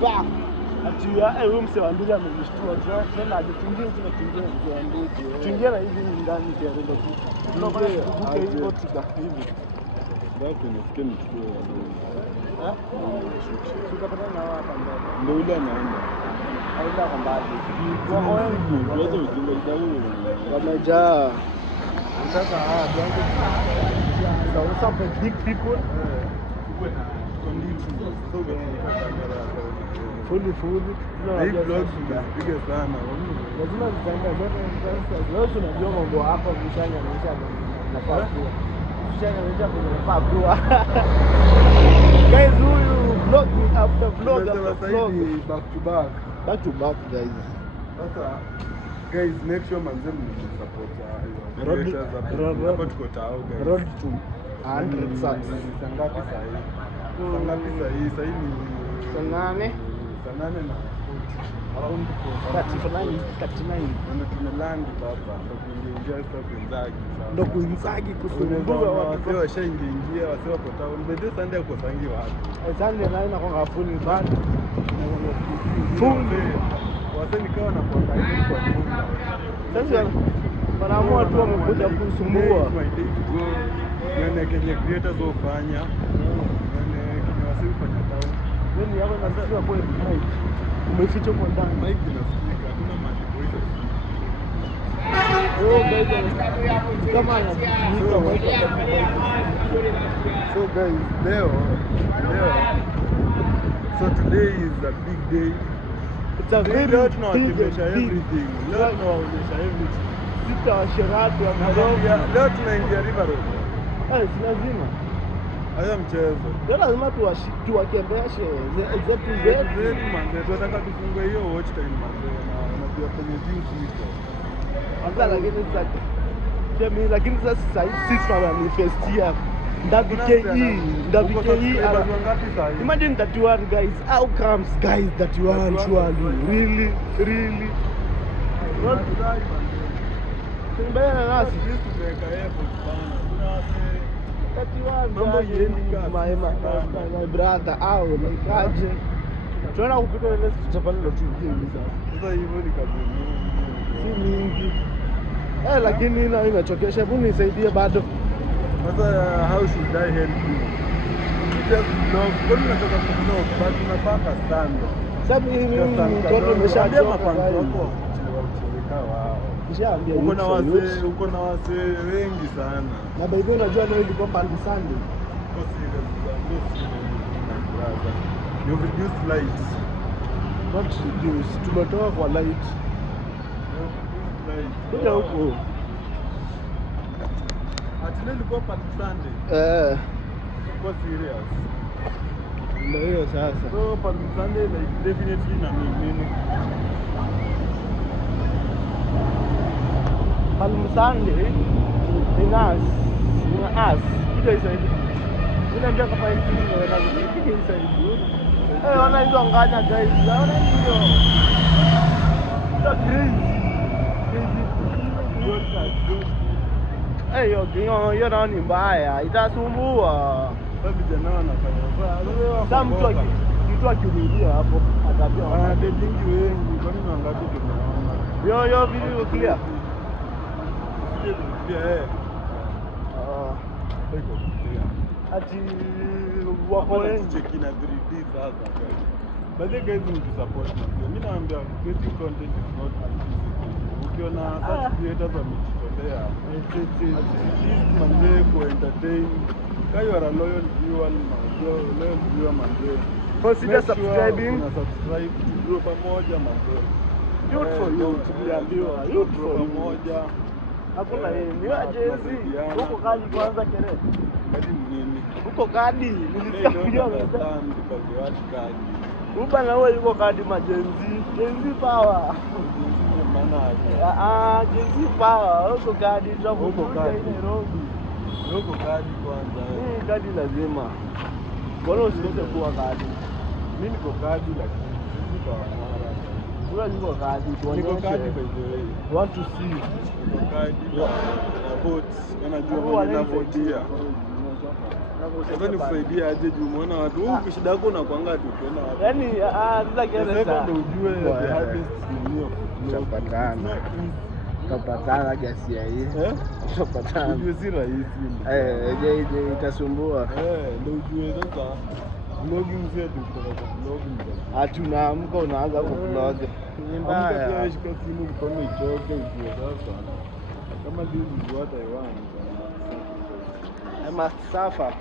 pa. Atia huyu mse wa ndugu amenishtua tena ajitungie tunakimbia tuingie na hivi ndani ya rendo tu. Tunaona kuvuka hivyo tuka hivi. Ndio tunasikia ni tukio ya ndugu. Tutapata na hapa ndani. Ndio yule anaenda. Aenda kwa mbali. Wacha ujinga kidogo. Wamejaa. Sasa tuanze. So some big people. Fully. Hii vlog tunapiga sana. Lazima zitaenda zote sasa. Leo tunajua mambo hapa mshanya nafaa kuwa. Nafaa kuwa. Guys, huyu vlog after vlog after vlog. Back to back guys. Sasa guys, make sure manzemu ni support hapa tuko tao guys. Road to 100 subs. Sangapi sahi? Sahi ni Sanane na around 39. Ndio tumeland hapa. Ndio kuingia sasa ndo kuinzagi kusumbua watu washaingia wase wako town. Bado Sunday uko sangi wapi? Sunday naina kwa full band. Wase nikawa na kuangalia kwa nyumba. Sasa wanaamua tu wamekuja kusumbua. Nene kenye creators wafanya. Nene kenye wase ufanya town. Mimi hapo nasema kwa mic. Umeficha kwa ndani. Mic inasikika. Hakuna mahali voice. So guys, leo, so today is a big day. It's a very leo big tunawaonyesha everything. Leo tunawaonyesha everything. Sita wa Sheratu wa Nairobi. Leo tunaingia River Road. Si lazima. Haya mchezo. Leo lazima tuwakembeshe zetu. Tunataka tufungue hiyo watch time manze na unajua kwenye views hizo. Sasa lakini sasa sisi tunamifestia ndabike hii ngapi sasa? Imagine that you are guys, how comes guys that you are really what tumbea na nasi tumeweka hapo bana. that you are mambo yendi my brother au nikaje tunaona kupita ile tutapanda ndo tuingie sasa hivyo ni kazi si mingi lakini na inachokesha. Hebu nisaidie bado. Sasa how should I help you? Just vlog. Kwani unataka vlog but unapaka stand. Sababu hii mtoto umeshaambia mapango wako wao. Nishaambia uko na wase wengi sana. Na by the way unajua leo ilikuwa Palm Sunday. Kwa serious. You reduce lights. Not reduce. Tumetoka kwa light. Kuja huko. Atina ilikuwa Palm Sunday. Kwa serious. Ndio hiyo sasa. So Palm Sunday like definitely na mimi. Palm Sunday in us. Kuja hivi. Unaambia kama hivi unaweza kupiga hivi. Wana hizo nganya guys. Wana hiyo. So crazy. Hiyo nao ni mbaya, itasumbua. Sasa vijana wanafanya. Sasa mtu akirudia hapo atapia wanadedingi wengi. Kwani ni wangapi tumeona? Yo video clear. Ati wako wengi check in 3D sasa guys. But the guys need to support us. Mimi naambia creating content is not easy. Ukiona such creators wamejitolea, manze ku entertain. Kama you are a loyal viewer manze. Consider subscribing. Na subscribe to pamoja manze. Youth for you, tuliambiwa. Youth for pamoja. Hakuna ni wajezi. Huko kali kwanza kelele. Kadi nini? Huko kadi nilisikia kadi. Uba na wewe yuko kadi majenzi. Jenzi power. Jenzi power. Huko kadi huko kadi Nairobi. Huko kadi kwanza. Kadi lazima. Bora usiweze kuwa kadi. Mimi niko kadi lakini sisi kwa mara. Wewe niko kadi. Niko kadi by the way. Want to see. Niko kadi. Na votes. Unajua ninavotia. Sasa nikusaidia aje juu umeona watu huku shida yako unakuanga tu ukiona watu. Yaani sasa kiasi Sasa ndio ujue the hardest nini tutapatana. Tutapatana gasi ya hii. Tutapatana. Ujue si rahisi. Je, itasumbua. Ndio ujue sasa vlogging zetu kwa vlogging. Tunaamka unaanza kuvlog. Ni mbaya. Pia shika simu mkono ichoke ujue sasa. Kama this is what I want. I must suffer.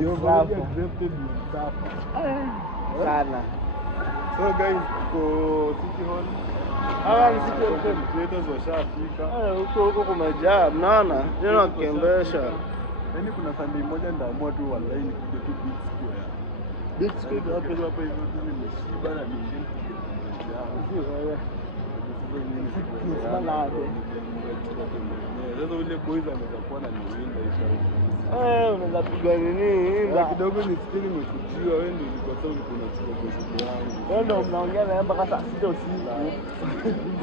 You're already accepted in suffer. Sana. So guys, go City Hall. Ni City Hall. Creators washafika. Huko kumejaa, mnaona? Tena wakembesha. Yaani kuna Sunday moja ndaamua tu wallahi nikuje tu Big Square. Big Square hapa hizo tu nimeshiba na ningine kuja. Sasa ule boys anaweza kuwa na niwinda hiyo. Unaweza piga nini? Kidogo nisikie nimekujiwa wewe ndio ulikuwa sasa ulikuwa unachukua kesho yangu. Wewe ndio mnaongea na mpaka saa 6 usiku.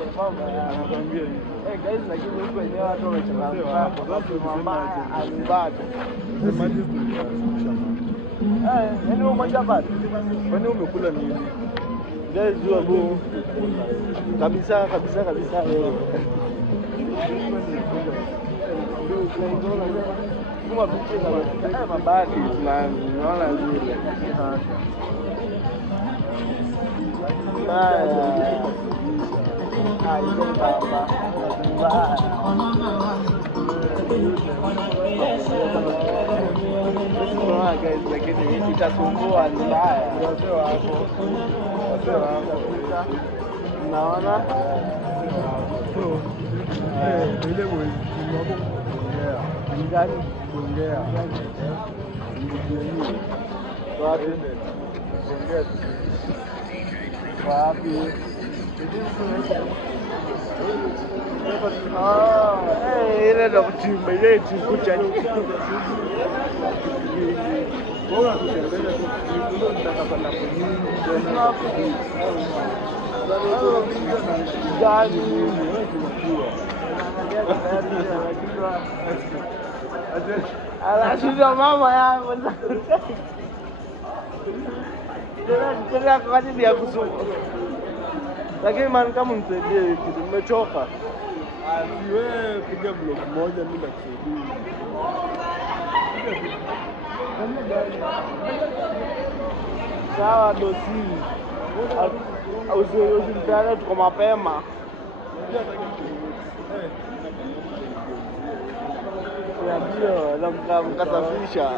Nakwambia hivyo. Guys, lakini huko wenyewe watu wamechangamka. Sababu mama alibado. Semaji tunashusha mama. Yaani wewe mmoja bado. Kwani umekula nini? Guys, huwa bu. Kabisa wewe. Kuma picha na mabaki tunaona zile. Guys, lakini itasumbua ni mbaya. Naona ile mwezi wako kuongea. ngani Kuongea. Wapi? Ile ndo kutimba ile kucha. Bora tutembea tu kule nitakapanda kwenye gani anashinda mama yangu tena kwa ajili ya kusoma, lakini man kama msaidie kitu, nimechoka. Wewe piga vlog moja mimi nakusaidia. Sawa dosi. Usimtane tuko mapema. Ndio, namkasafisha.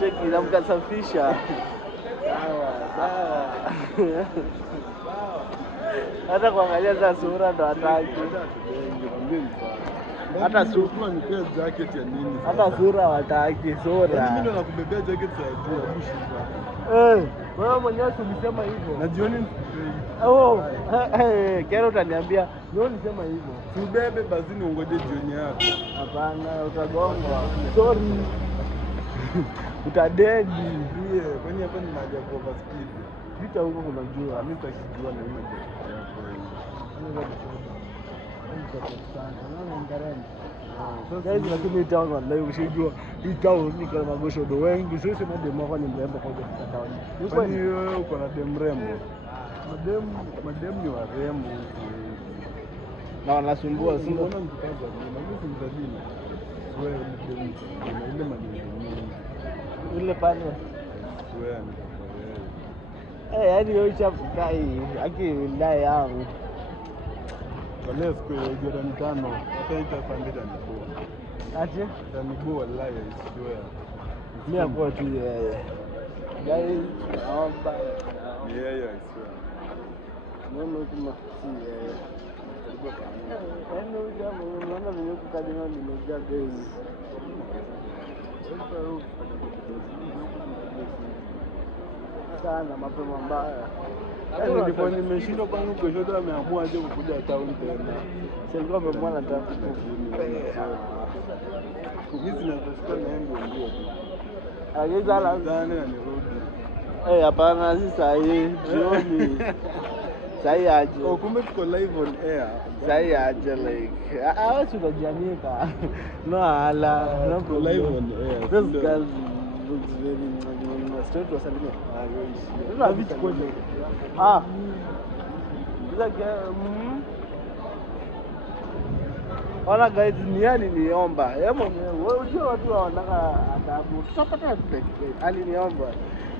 Cheki namkasafisha. Sawa. Hata kuangalia za sura ndo hataki. Hata sura nipea jacket ya nini? Hata sura hataki, sura. Mimi ndo nakubebea jacket ya juu bushi. Wewe mwenyewe ulisema hivyo. Na jioni kero utaniambia, wewe ulisema hivyo. Ubebe basi ni ungoje jioni yako. Hapana, utagongwa. Sorry. Utadedi. Ndiye, kwani hapa ni maji ya over speed. Vita huko kunajua. Mimi sitakijua na mimi yako guys, lakini town wallahi ukishijua hii town ni kama magoshodo wengi. Sisi na demo kwa ni mrembo kwa hiyo town. Kwani wewe uko na dem mrembo? Madem ni warembo na wanasumbua sio? Mbona mtakaza mimi simzadini. Wewe dem ile maneno ile pale. Wewe yaani wewe chafukai akilai yangu. Kwa leo siku ya Jordan 5 hata itafandika ni poa. Aje? Ni poa wallahi isiwe. Mimi hapo tu yeye. Guys, naomba yeye isiwe. Mimi kama si yeye. Yaani jamaa unaona mimi kukadina nimejaa bei. Sana mapema mbaya. Ndipo nimeshindwa kwangu kesho ameamua aje kukuja town tena. Sasa amemwa na tafu. Mimi zinatoshika na yangu ndio tu. Ageza la ndani na nirudi. Hapana, si sahihi. Jioni. Sahi aje. Oh, kumbe tuko live on air. Sahi aje like. Wewe unajianika. No hala. No Tuko live on air. This girl looks very straight to Salimia. Ona guys, ni yani niomba. Yeye mwenyewe wewe unajua watu wanataka adabu. Tutapata tu. Aliniomba.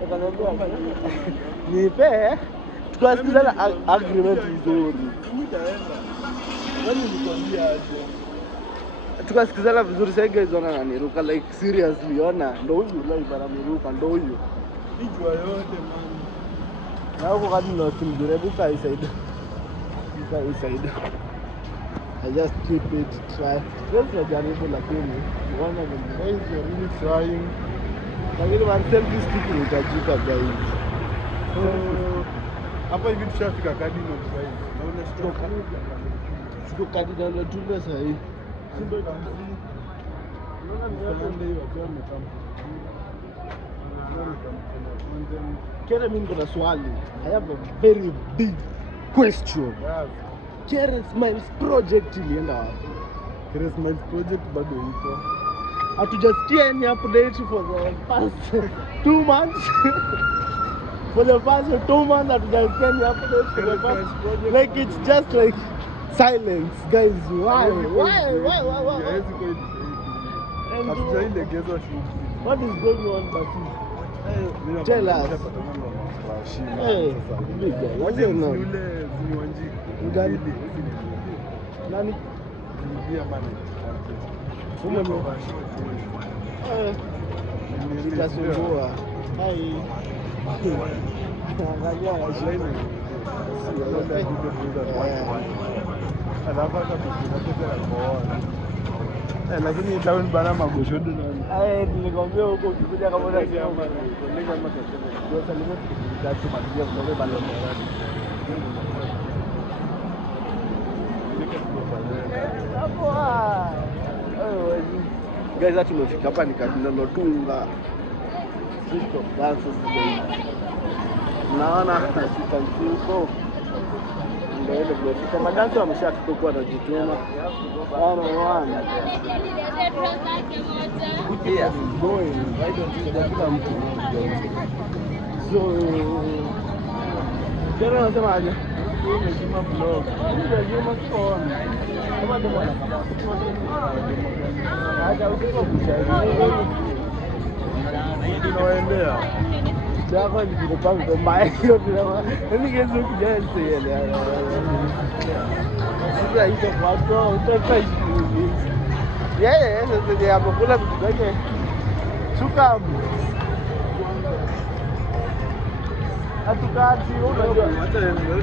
Akaniambia nipe tukasikizana agreement vizuri. Nitaenda. Nani nikwambia aje? Tukasikizana vizuri sasa guys, ona ananiruka like seriously, ona ndo huyu live ananiruka ndo huyu. Ijua yote man. Na huko kadi ndo timjure buka isaida. Buka isaida. I just keep it try. Yes, najaribu lakini unaona Guys, you're really trying. lakini man selfie stick inahitajika guys. So hapa hivi tushafika Cardinal Drive. Naona stroke. Siko kadi ndo tunde sasa hivi. Simba hivi. Unaona ni hapo ndio wakiwa wamekam. Kera, mimi niko na swali. I have a very big question. Yes. Kera Smiles project ilienda wapi? Kera Smiles project bado iko. Hatujasikia any update for the past 2 months. For the past 2 months hatujasikia any update for the past. Like it's just like silence, guys. Why? Haiwezi kwa hivi. And Hatujailegezwa shughuli. what is going on Basi? Tell us. Hey, big guy. What's your name? Yule Ziwanji. Gani? Nani? Ndio maana. Itasumbua. Hai. Angalia shule. Lakini town bana magoshodo na. Nilikwambia huko ukikuja kama unasema kollega kama ndio salimo tukitatu malizia kwa bale moradi. Guys, hata tumefika hapa ni Cardinal Tunga. Street of dances today. Naona sitanzuko. Ndio ile tumefika. Madansi wameshafika kwa wanajituma. Wana. Yes, going. Why don't you kila mtu? So, tena nasema aje? Nimesema vlog. Nimesema kwa. Kama ndio mwana. Acha usiko kucheza. Tunaendelea. Dawa ni kupanga mbaya hiyo ndio. Mimi gezo kijana sasa. Sasa hizo watu utafanya hivi. Yeye sasa ndio hapo kula vitu vyake. Sukamu. Atukati unajua Hata ndio